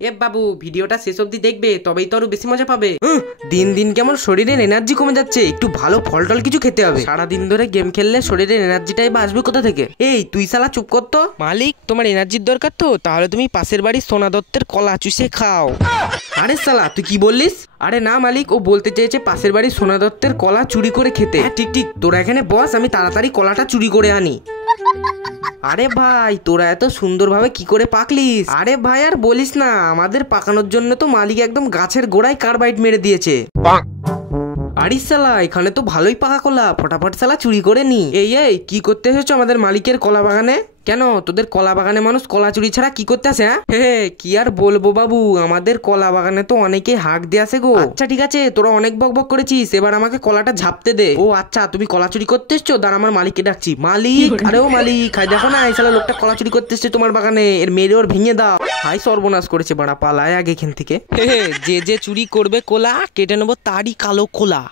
এ বাবু, ভিডিওটা শেষ অবধি দেখবে, তবেই তো আরো বেশি মজা পাবে। দিন দিন কেমন শরীরের এনার্জি কমে যাচ্ছে, একটু ভালো ফল টল কিছু খেতে হবে। সারাদিন ধরে গেম খেললে শরীরের এনার্জিটাই বা আসবে কোথা থেকে? এই তুই শালা চুপ কর তো। মালিক, তোমার এনার্জির দরকার তো, তাহলে তুমি পাশের বাড়ির সোনা দত্তের কলা চুষে খাও। আরে শালা তুই কি বললিস? আরে না মালিক, ও বলতে চেয়েছে পাশের বাড়ির সোনা দত্তের কলা চুরি করে খেতে। ঠিক ঠিক, তোরা এখানে বস, আমি তাড়াতাড়ি কলাটা চুরি করে আনি। আরে ভাই, তোরা এত সুন্দরভাবে কি করে পাকলিস? আরে ভাই আর বলিস না, আমাদের পাকানোর জন্য তো মালিক একদম গাছের গোড়ায় কার্বাইড মেরে দিয়েছে। আরে শালা, এখানে তো ভালোই পাকা কলা, ফটাফট শালা চুরি করে নি। এই কি করতে এসেছো আমাদের মালিকের কলা বাগানে? কেন, তোদের কলা বাগানে মানুষ কলা চুরি ছাড়া কি করতে আসে? হ্যাঁ হে, কি আর বলবো বাবু, আমাদের কলা বাগানে তো অনেকে হাঁক দিয়ে আসে গো। আচ্ছা ঠিক আছে, তোরা অনেক বক বক করেছিস, এবার আমাকে কলাটা ঝাপতে দে। ও আচ্ছা, তুমি কলা চুরি করতে এসছো? দাঁড়া, আমার মালিককে ডাকছি। মালিক, আরে ও মালিক, হাই দেখো না, এই শালা লোকটা কলা চুরি করতে এসছে তোমার বাগানে, এর মেরে ওর ভেঙে দাও। হাই সর্বনাশ করেছে বাড়া, পালায় আগে এখান থেকে। যে যে চুরি করবে কলা কেটে নেবো তারই কালো কোলা।